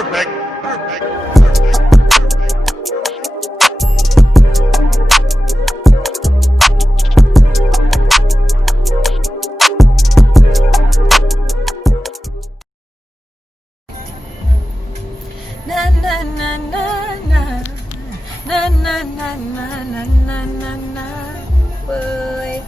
Perfect. Na na na na na na na na na na na na na boy.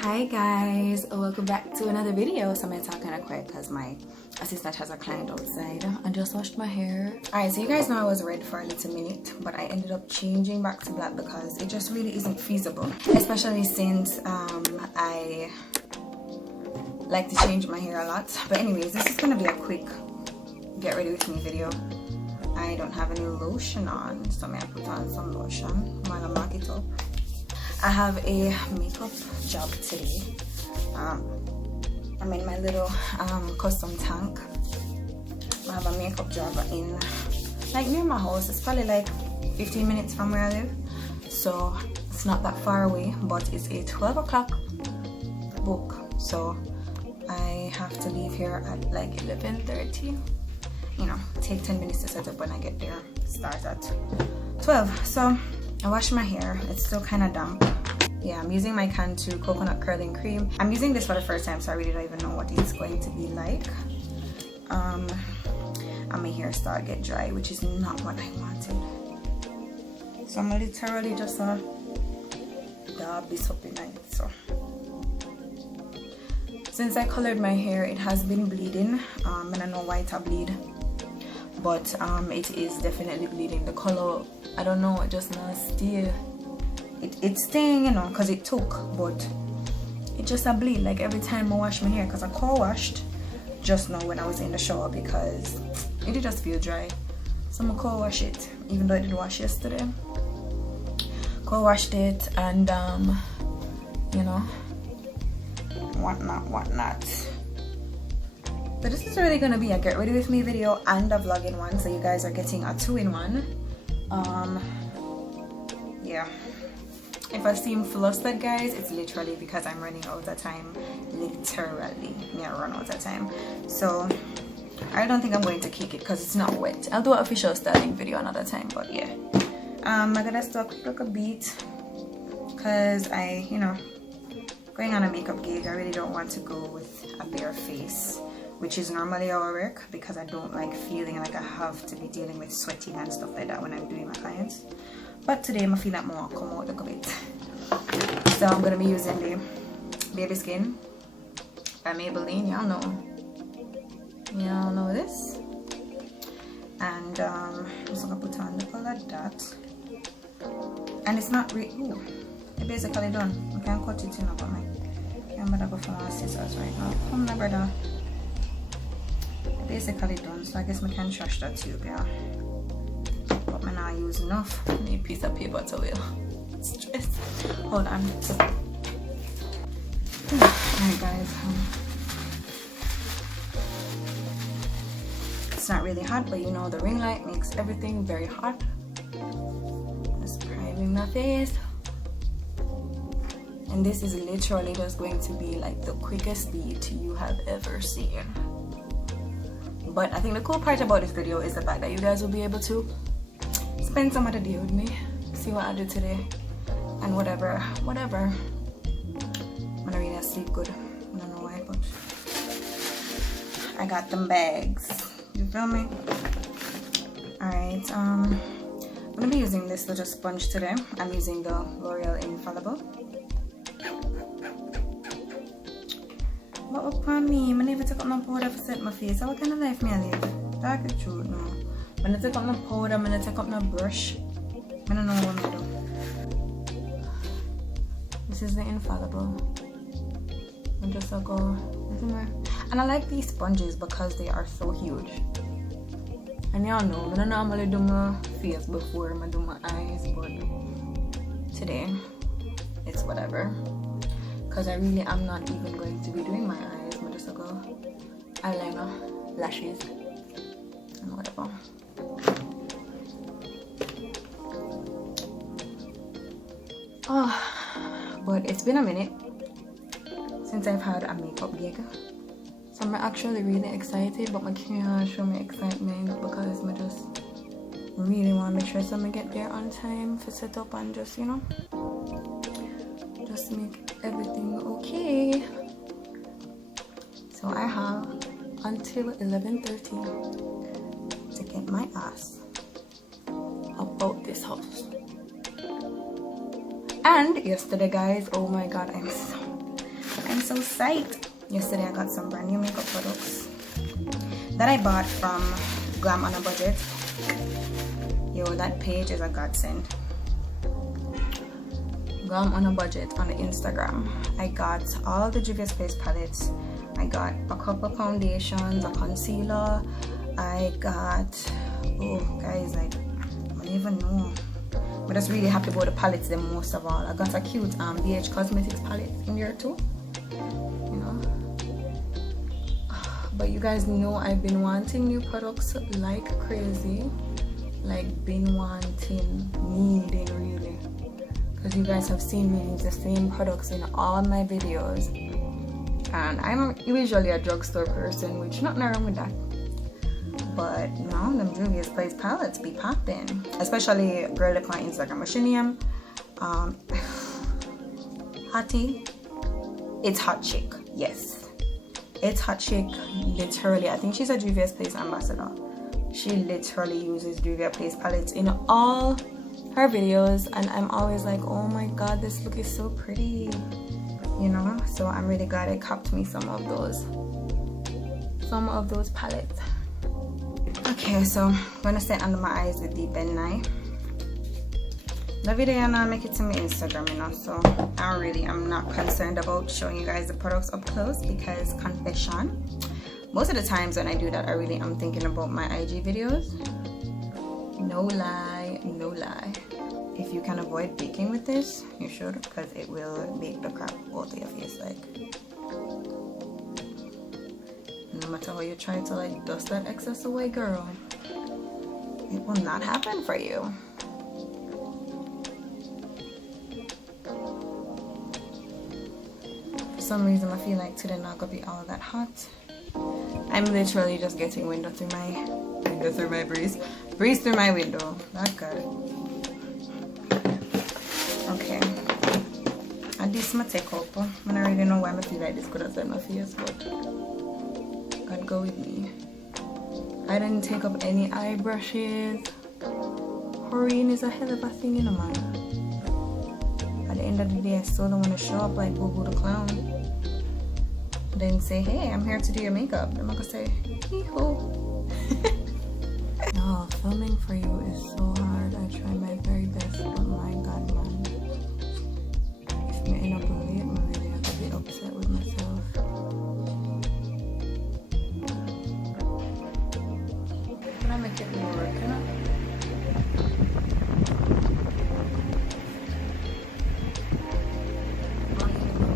Hi guys, welcome back to another video. So I'm gonna talk kind of quick because my assistant has a client outside. I just washed my hair. Alright, so you guys know I was red for a little minute, but I ended up changing back to black because it just really isn't feasible, especially since I like to change my hair a lot. But anyways, this is gonna be a quick get ready with me video. I don't have any lotion on, so I'm gonna put on some lotion while I mark it up. I have a makeup job today. I'm in my little custom tank. I have a makeup job in like near my house. It's probably like 15 minutes from where I live, so it's not that far away, but it's a 12 o'clock book, so I have to leave here at like 11:30. You know, take 10 minutes to set up when I get there. Start at 12. So I wash my hair. It's still kind of damp. Yeah, I'm using my Cantu coconut curling cream. I'm using this for the first time, so I really don't even know what it's going to be like. And my hair start get dry, which is not what I wanted. So I'm literally just dab this up in it. So since I colored my hair, it has been bleeding. And I know why it bleed, but it is definitely bleeding. The color, I don't know, it just not stay. It's staying, you know, because it took, but it just a bleed like every time I wash my hair, because I co-washed just now when I was in the shower because it did just feel dry. So I'm gonna co-wash it, even though I did wash yesterday. Co-washed it and you know, whatnot. So this is really gonna be a get ready with me video and a vlogging one, so you guys are getting a 2-in-1. Yeah, if I seem flustered, guys, it's literally because I'm running out of time. Literally, yeah, run out of time. So I don't think I'm going to kick it because it's not wet. I'll do an official styling video another time, but yeah. I'm gonna stop quick a beat because I, you know, going on a makeup gig, I really don't want to go with a bare face, which is normally our work, because I don't like feeling like I have to be dealing with sweating and stuff like that when I'm doing my clients. But today I'm feeling more come out a little bit. So I'm gonna be using the Baby Skin by Maybelline. Y'all know this. And I'm just gonna put on the color dot. And it's not really, it's basically done. I can't cut it in up on my. I'm gonna go for my scissors right now. Come on, brother. Basically done, so I guess I can trash that tube, yeah. But I not use enough. I need a piece of paper to wear. Stress. Hold on. Alright guys, it's not really hot, but you know the ring light makes everything very hot. Just priming my face. And this is literally just going to be like the quickest beat you have ever seen. But I think the cool part about this video is the fact that you guys will be able to spend some of the day with me, see what I do today, and whatever. I'm gonna really sleep good. I don't know why, but I got them bags. You feel me? Alright, I'm gonna be using this little sponge today. I'm using the L'Oreal Infallible. But upon me, I never take up no powder to set my face. So what kind of life me I live? That's the truth now. When I take up no powder, when I take up no brush, I don't know what I do. This is the Infallible. And just go everywhere. And I like these sponges because they are so huge. And y'all know, I don't normally do my face before I do my eyes, but today it's whatever. Because I really am not even going to be doing my eyes. I'm just go eyeliner, lashes, and whatever. Oh, but it's been a minute since I've had a makeup gig. I'm actually really excited, but I can't show my excitement because I just really want to make sure I get there on time for set up and just, you know, just make everything okay. So I have until 11:30 to get my ass about this house. And yesterday, guys, oh my god, I'm so psyched. Yesterday I got some brand new makeup products that I bought from Glam on a Budget. Yo, that page is a godsend. Glam on a Budget on the Instagram. I got all the Juvia's Place palettes. I got a couple foundations, a concealer. I got, oh guys, like, I don't even know. I'm just really happy about the palettes the most of all. I got a cute BH Cosmetics palette in there too. You know. But you guys know I've been wanting new products like crazy. Like been wanting, needing really. Because you guys have seen me use the same products in all my videos. And I'm usually a drugstore person, which nothing wrong with that. But now them Juvia's Place palettes be popping. Especially girl up on Instagram. What's your name? Hottie. It's Hot Chick. Yes. It's Hot Chick. Literally. I think she's a Juvia's Place ambassador. She literally uses Juvia's Place palettes in all her videos. And I'm always like, oh my god, this look is so pretty. You know? So I'm really glad I copped me some of those palettes. Okay, so I'm gonna set under my eyes with the pen knife. The video and I'll make it to my Instagram, you know, so I'm not concerned about showing you guys the products up close because confession, most of the times when I do that, I really am thinking about my IG videos. No lie, no lie. If you can avoid baking with this, you should, because it will bake the crap out of your face, like. No matter how you try to like dust that excess away, girl, it will not happen for you. For some reason I feel like today not gonna be all that hot. I'm literally just getting breeze through my window. That good. Okay. And this my take up. I don't really know why I feel like this could have said my face, but God go with me. I didn't take up any eye brushes. Hurrying is a hell of a thing, you know, man. At the end of the day, I still don't want to show up like Boo Boo the Clown. Then say, hey, I'm here to do your makeup. I'm not gonna say, hee-hoo. No, filming for you is so hard. I try my very best, but my God, man. If I end up late, I'm really have to be upset with myself. Can I make it more, can I?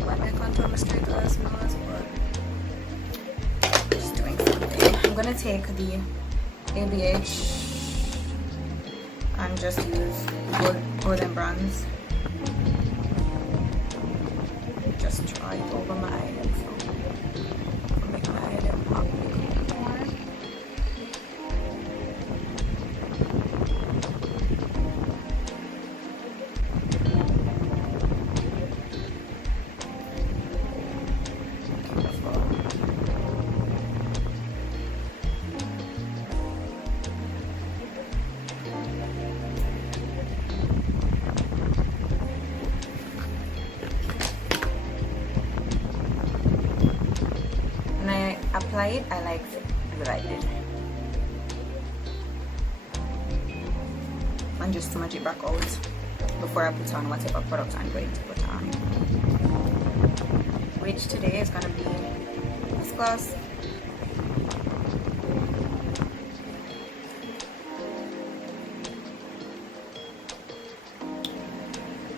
I contour my straight glass nose, but just doing something. I'm gonna take the ABH and just use golden bronze. Just try it over my eyelids, so make my eyelid pop a little bit more. Apply it, I like to do like this and just smudge it back out before I put on whatever product I'm going to put on, which today is going to be this gloss.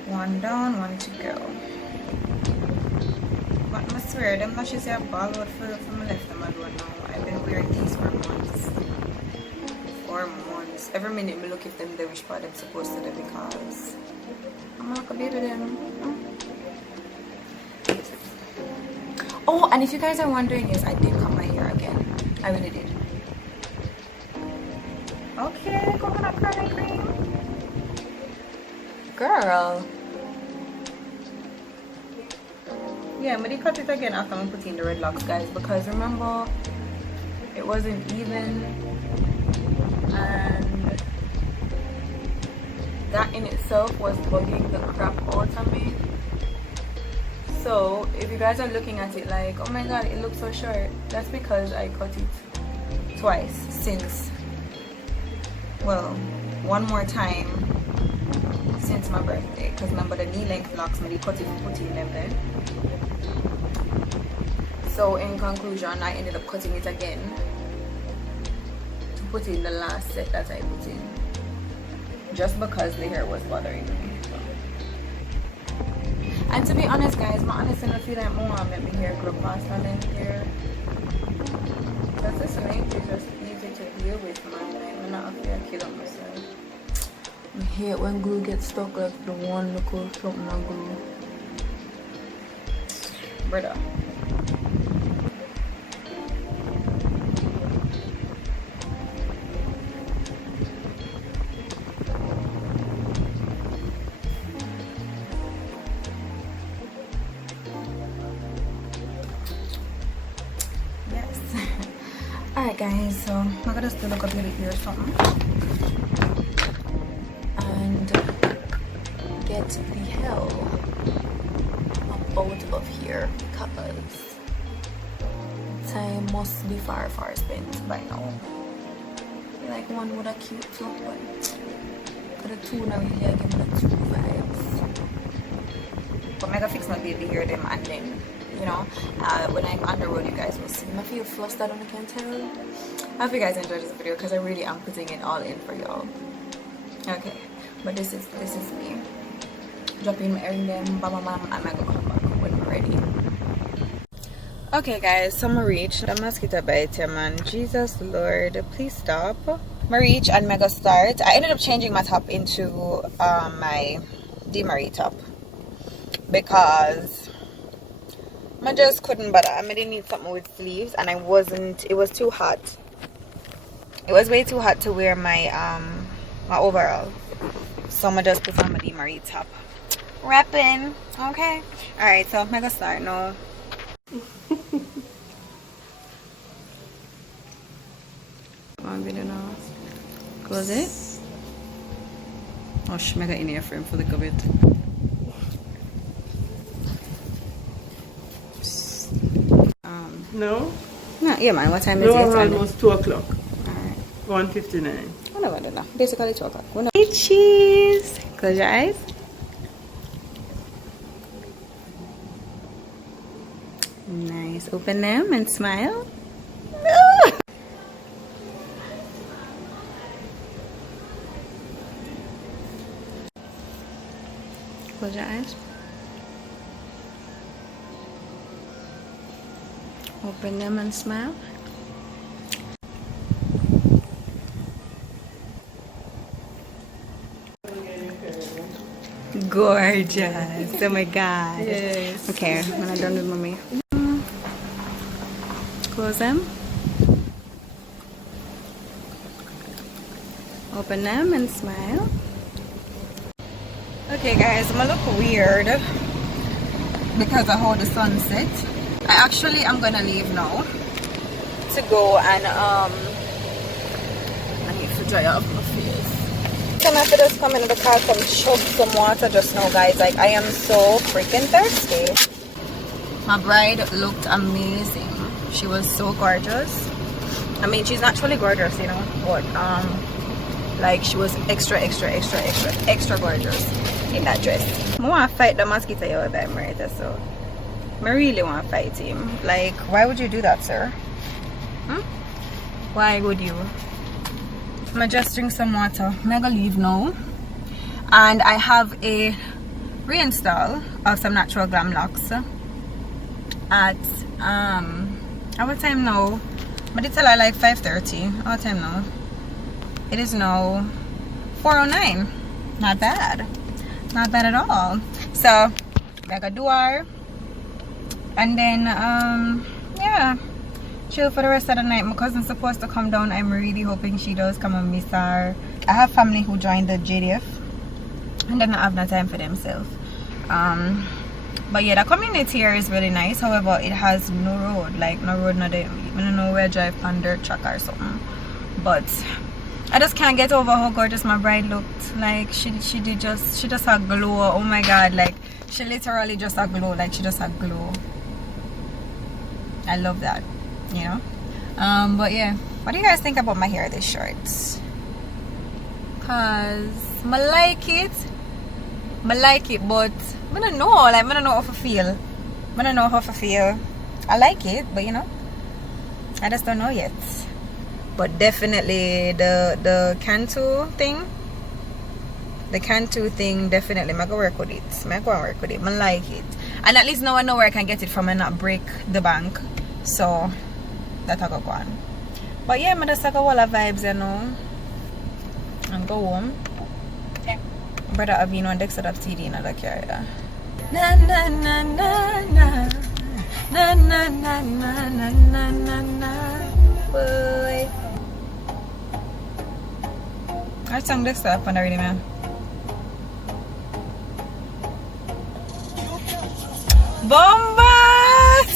One down, one to go. But I swear, them lashes have ball out from my left them alone now. I've been wearing these for months. Every minute I look if them the wish part I'm supposed to do because I'm not gonna be to them. Oh, and if you guys are wondering, yes, I did cut my I really did. Okay, coconut curry cream. Girl. Yeah, I'm gonna cut it again after I'm putting the red locks, guys, because remember it wasn't even, and that in itself was bugging the crap out of me. So if you guys are looking at it like, oh my god, it looks so short, that's because I cut it twice since, well, one more time since my birthday, because remember the knee length locks I cut it for putting them there. So in conclusion, I ended up cutting it again to put in the last set that I put in, just because the hair was bothering me. And to be honest, guys, I honestly feel like more I make my hair grow faster than here. Because this length is just easy to deal with, man. I'm not afraid to kill myself. I hate when glue gets stuck like the one little something on glue. Brother. Alright guys, so I'm gonna just do like a beauty here or something and get the hell out of here because time must be far spent by now. I feel like one would have cute too, but got a two now here, give me the two vibes. But I'm gonna fix my baby hair them and then, you know, when I'm on the road, you guys will see. I feel flustered and I can tell. I hope you guys enjoyed this video because I really am putting it all in for y'all. Okay, but this is me dropping my earring them, bam, and I'm gonna come back when I'm ready. Okay, guys, so I'm reach the mosquito bite here, man. Jesus Lord, please stop. I reach and mega start. I ended up changing my top into my DeMarie top because I just couldn't bother. I didn't need something with sleeves and it was too hot. It was way too hot to wear my my overall. So I just put on my DeMarie top. Wrapping. Okay. Alright, so I'm gonna start now. One video now. Close it. Oh, she made in here frame for the COVID. No? No, yeah man, what time is it? Almost 2 o'clock. Alright. 1:59. Whatever then. Basically 2 o'clock. Hey cheese! Close your eyes. Nice. Open them and smile. Close your eyes. Open them and smile. Gorgeous. Oh my god. Yes. Okay, when I'm done with mommy. Close them. Open them and smile. Okay guys, I'm gonna look weird because of how the sun sets. I am gonna leave now to go and I need to dry off my face. So I'm after just come in the car, come chug some water just now, guys. Like I am so freaking thirsty. My bride looked amazing. She was so gorgeous. I mean, she's naturally gorgeous, you know, but like she was extra gorgeous in that dress. I want to fight the mosquito all the time, right? So I really want to fight him. Like, why would you do that, sir? Why would you? I'm gonna just drink some water. I'm gonna leave now. And I have a reinstall of some natural glam locks at what time now? But it's like 5:30. What time now? It is now 4:09. Not bad. Not bad at all. So I got door. And then yeah, chill for the rest of the night. My cousin's supposed to come down. I'm really hoping she does come and miss her. I have family who joined the JDF and then I have no time for themselves. But yeah, the community here is really nice. However, it has no road, like no road, no day. I don't know where I drive on dirt track or something. But I just can't get over how gorgeous my bride looked. Like she just had glow. Oh my god, like she literally just had glow. Like she just had glow. I love that, you know. But yeah, what do you guys think about my hair this short? Cause I like it, but I don't know. Like I don't know how to feel. I don't know how to feel. I like it, but you know, I just don't know yet. But definitely the Cantu thing. The Cantu thing, definitely I go work with it. I go work with it. I like it. And at least now I know where I can get it from and not break the bank. So that I go on. But yeah, I just go all the vibes, you know. And go home. Brother I've been on Dexter TD in the carrier. Na na na na na. Na na na na na na na na. Boy. I sang Dexter up and already, man. Bombat!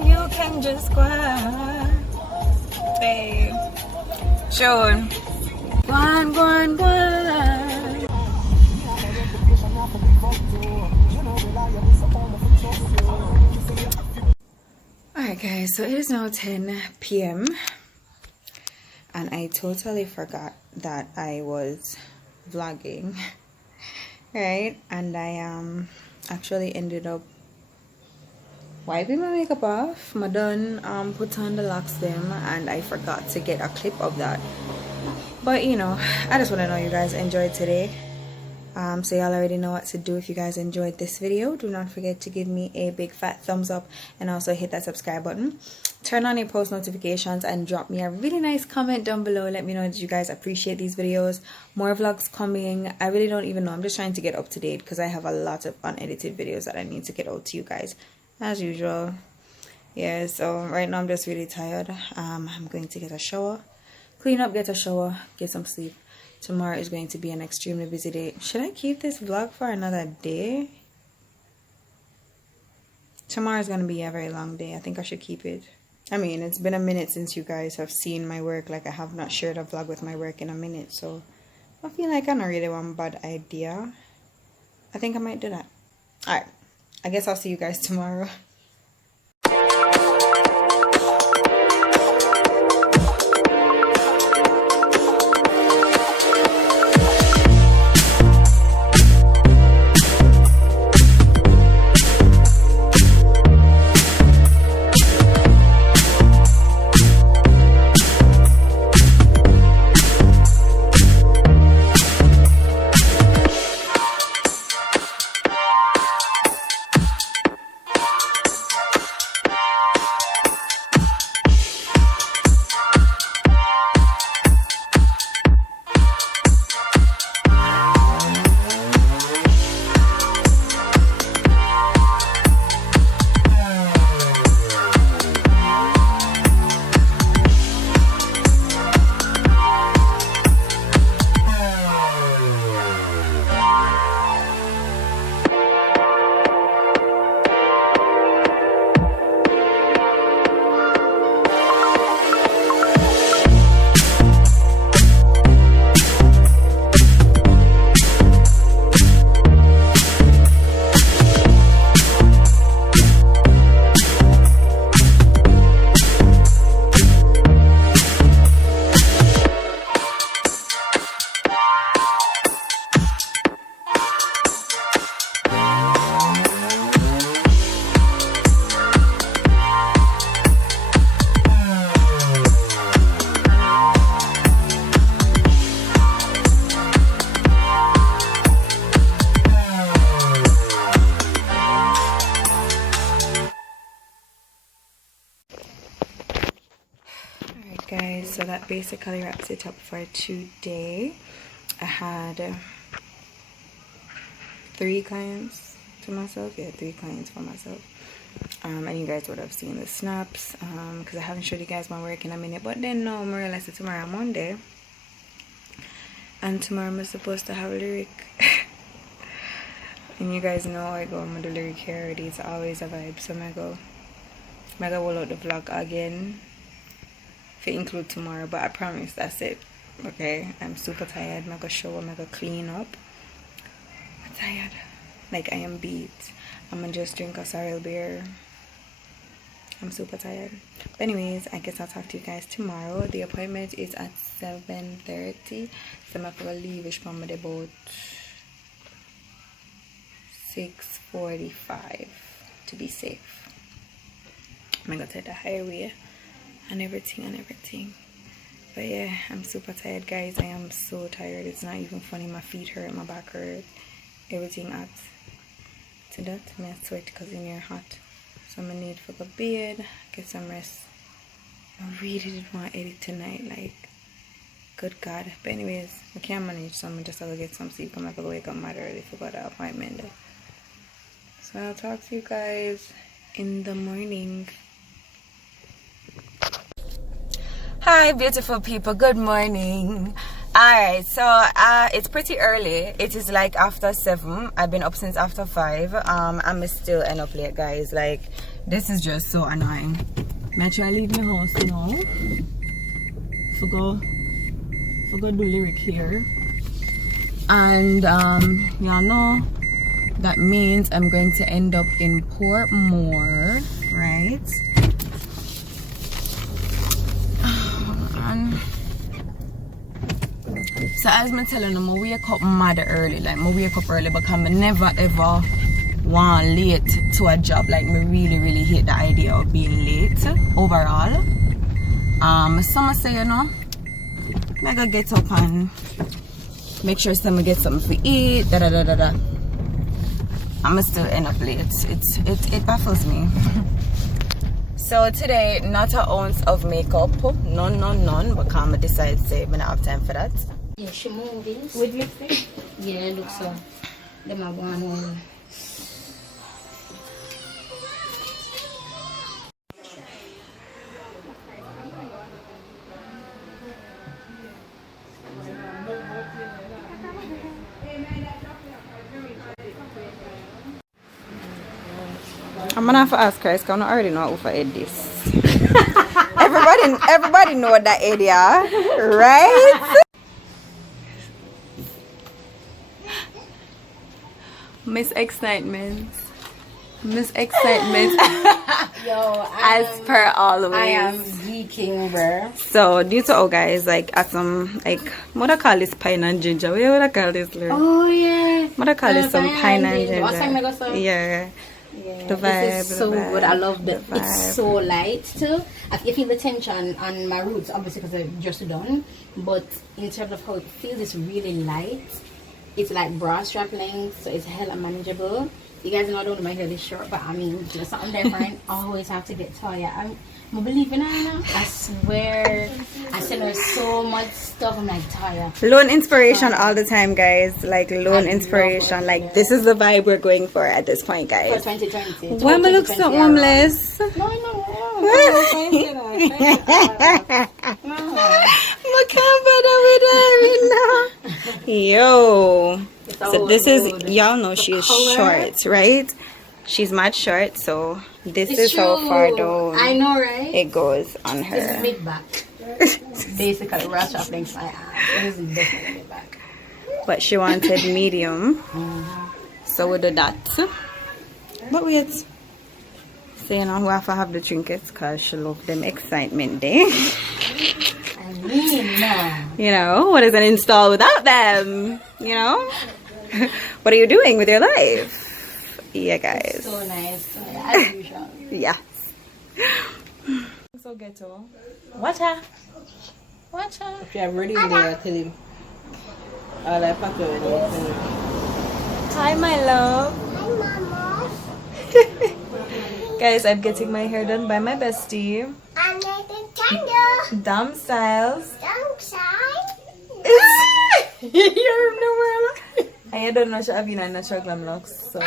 You can just go on. Hey. Sure. Go on, go on, go on. Alright guys, so it is now 10 p.m. and I totally forgot that I was vlogging. Right, and I actually ended up wiping my makeup off. I done put on the locks them, and I forgot to get a clip of that. But you know, I just want to know you guys enjoyed today. So y'all already know what to do. If you guys enjoyed this video, do not forget to give me a big fat thumbs up and also hit that subscribe button. Turn on your post notifications and drop me a really nice comment down below. Let me know that you guys appreciate these videos. More vlogs coming. I really don't even know. I'm just trying to get up to date because I have a lot of unedited videos that I need to get out to you guys as usual. Yeah, so right now I'm just really tired. I'm going to get a shower, clean up, get a shower, get some sleep. Tomorrow is going to be an extremely busy day. Should I keep this vlog for another day? Tomorrow is going to be a very long day. I think I should keep it. I mean, it's been a minute since you guys have seen my work. Like, I have not shared a vlog with my work in a minute. So, I feel like I don't really want a bad idea. I think I might do that. Alright. I guess I'll see you guys tomorrow. Guys, so that basically wraps it up for today. I had 3 clients to myself. Yeah, 3 clients for myself. and you guys would have seen the snaps because I haven't showed you guys my work in a minute. But then no, I realized that tomorrow Monday, and tomorrow I'm supposed to have a lyric. And you guys know I go on the lyric here already. It's always a vibe. So I go roll out the vlog again to include tomorrow, but I promise that's it. Okay, I'm super tired. I'm gonna show up, I'm gonna clean up. I'm tired, like I am beat. I'm gonna just drink a sorrel beer. I'm super tired. But anyways, I guess I'll talk to you guys tomorrow. The appointment is at 7:30, so I'm gonna leave it from about 6:45 to be safe. I'm gonna take the highway and everything. But yeah, I'm super tired, guys. I am so tired. It's not even funny. My feet hurt, my back hurt, everything hot. To that, I sweat because in here hot. So I'm gonna need for the bed, get some rest. I really didn't want to edit tonight, like, good God. But anyways, I can't manage, so I'm just gonna get some sleep. I'm not gonna wake up mad early for the appointment. So I'll talk to you guys in the morning. Hi beautiful people, good morning. Alright, so it's pretty early. It is like after 7. I've been up since after 5. I'm still end up late, guys. Like, this is just so annoying. I try to leave my house now. So go do lyric here. And y'all know that means I'm going to end up in Portmore, right? So as I'm telling you, I wake up mad early. Like, I wake up early because I never ever want late to a job. Like, I really hate the idea of being late overall. Some say, you know, I gotta get up and make sure someone get something to eat. I'm still end up late. It baffles me. So today, not an ounce of makeup, none. But I decide to say I don't have time for that. Yeah, she movies. With lipstick? Yeah, it looks so. Them are one home. I'm gonna have to ask Chris because I already know how to edit this. everybody know that area, right? Miss Excitement. Yo, as per always. I am geeking, bro. So due to all guys, like at some like what I call this pine and ginger. What I call this? Oh yeah. What I call this some pine and ginger. Yeah. Yeah, the vibe, this is so vibe, good. I love that. the It's so light too. I feel the tension on my roots, obviously because I've just done. But in terms of how it feels, it's really light. It's like bra strap length, so it's hella manageable. You guys know I don't do my hair this short, but I mean, just something different. Always have to get Toya. I believe in her now. I swear, I send her so much stuff. I'm like, Toya. Loan inspiration all the time, guys. Like loan inspiration. Like this is the vibe we're going for at this point, guys. For 2020. Why am I look so homeless? No. Yo. So this is, y'all know she is short, right? She's mad short, so this is how far down I know, right? it goes on her. This is mid-back. Basically, rush off links my ass. This is definitely mid-back. But she wanted medium, so we do that. But wait, so you know, we have to have the trinkets because she loves them excitement day. I mean, you know, what is an install without them? You know? What are you doing with your life? Yeah, guys. It's so nice. As usual. Yes. So ghetto. Water. If you're ready with it, I'll tell him. I'll like pack it. Hi, my love. Hi, Mama. Guys, I'm getting my hair done by my bestie. I'm making candle. Dom Styles. Downside. You're in the world. I don't know if I've been a natural glam Locs, so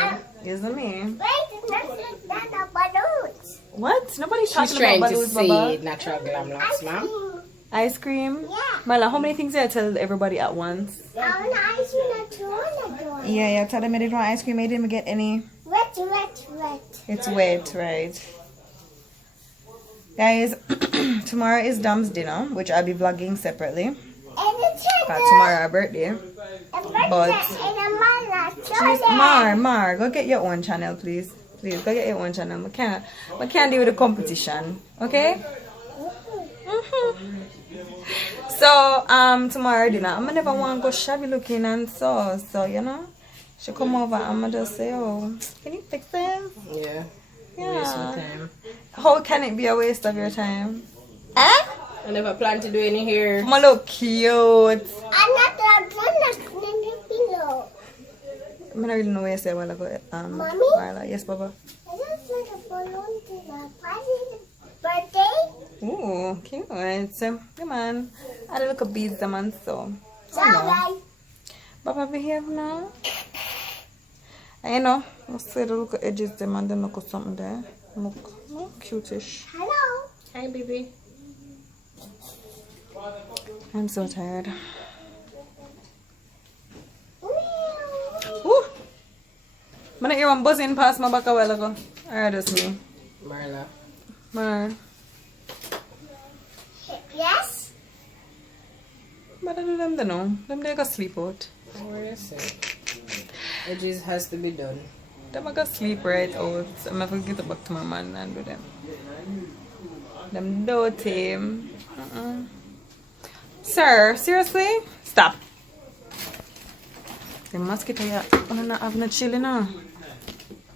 use me. Wait, it's not like that, a balloon. What? Nobody's She's talking trying about to balloons, say Baba. natural glam locks, ma'am. Ice cream? Yeah. Mala, how many things did I tell everybody at once? I want ice cream at Yeah, tell them I didn't want ice cream. I didn't get any. Wet. It's wet, right? Guys, tomorrow is Dom's dinner, which I'll be vlogging separately. And the Tomorrow our birthday. But Mar, go get your own channel, please. Please go get your own channel. We can't deal with the competition, okay? So tomorrow dinner, I'm never want to go shabby looking and so you know, she come over and I'ma just say, oh, can you fix this? Yeah. Yeah. Waste of time. How can it be a waste of your time? I never plan to do any hair. I'ma look cute. I'm not the pillow. I don't really know what you said a while ago. Mommy? Marla. Yes, Baba. I just want a balloon to the party birthday. Ooh, cute. Come on. I look at beads the man so. Bye. Baba behave now. I know. I said look at edges them and then look at something there. Look cutish. Hello. Hi, baby. I'm so tired. Meow. Ooh. I hear one buzzing past my back a while ago. Or just me. Marla. Mar. Yes. But I do them don't know. Them they go sleep out. What do you say? Edges has to be done. Them I go sleep right out. So I'm going to get back to my man and do them. Them dirty. Sir, seriously? Stop. The mosquito, yeah. I'm not having a chill, you know.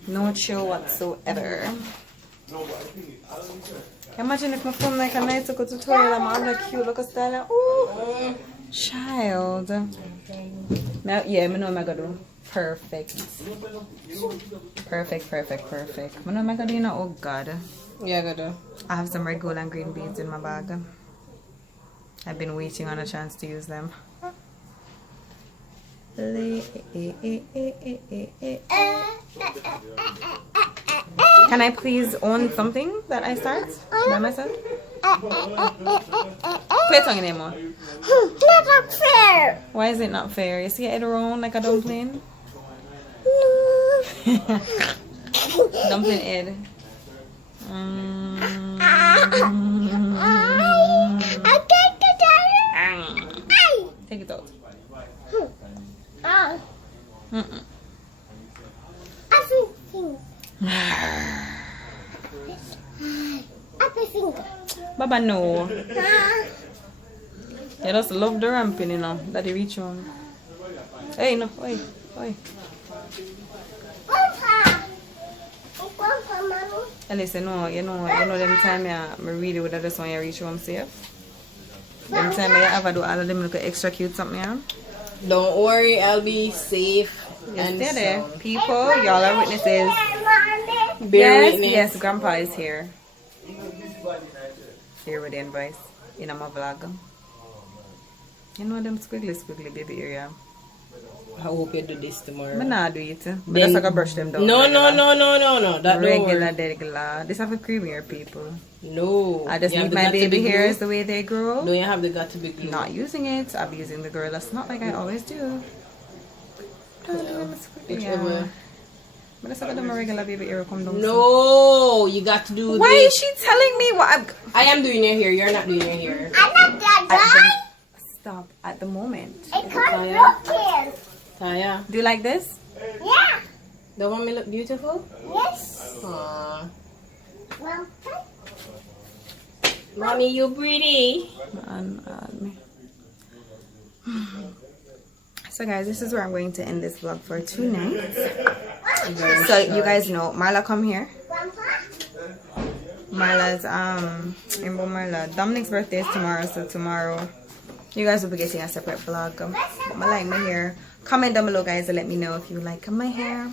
No chill whatsoever. Imagine if my phone like a nice little tutorial, I'm all like cute, look at style. Ooh, child. Now, yeah, I know what I'm gonna do. Perfect. Perfect. I know what I'm gonna do, you know. Oh God. Yeah, I gotta. I have some red, gold, and green beads in my bag. I've been waiting on a chance to use them. Can I please own something that I start by myself? Play a song anymore. Not fair. Why is it not fair? You see it around like a dumpling? Dumpling head. Take it out. Apple finger. Baba, no. You just love the ramping, you know. That you reach on. Hey, no. Oi. Listen, no, you know them time I really would have just want you reach home safe. Them time I ever do all of them look extra cute something, yeah? Don't worry, I'll be safe. And Yes, there. sound. People, y'all are witnesses. Bear witness. Yes, Grandpa is here. Here with the invoice in my vlog. You know them squiggly baby area. I hope you do this tomorrow. But nah, do it. But just like I brush them down. No. That Regular, don't regular. This have a creamier people. No. I just You have need the my got to baby be hairs glue. the way they grow. No, you have the got to be glue. Not using it. I'll be using the Gorillaz. Not like I always do. Whichever. But that's how my regular baby hair come down. No, you got to do Why this. is she telling me what? I am doing your hair. You're not doing your hair. I'm not that guy. Stop at the moment. I can't look here. Taya, Do you like this? Yeah. don't want me look beautiful? Yes. Aww. Well, Mommy, you pretty. So guys, this is where I'm going to end this vlog for 2 nights. Very So short. you guys know, Marla, come here. Grandpa. Marla's remember Marla. Dominic's birthday is tomorrow, so tomorrow you guys will be getting a separate vlog. I like my hair. Comment down below, guys, and let me know if you like my hair.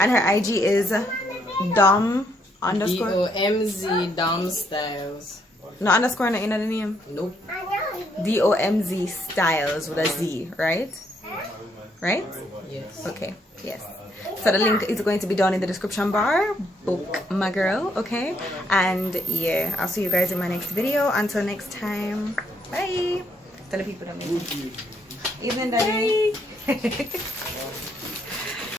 And her IG is Dom underscore. DOMZ Dom Styles. No underscore, not in the name. Nope. I know. DOMZ Styles with a Z, right? right? Yes. Okay, yes. So the link is going to be down in the description bar. Book my girl, okay? And yeah, I'll see you guys in my next video. Until next time, bye. Tell the people that. Evening, daddy.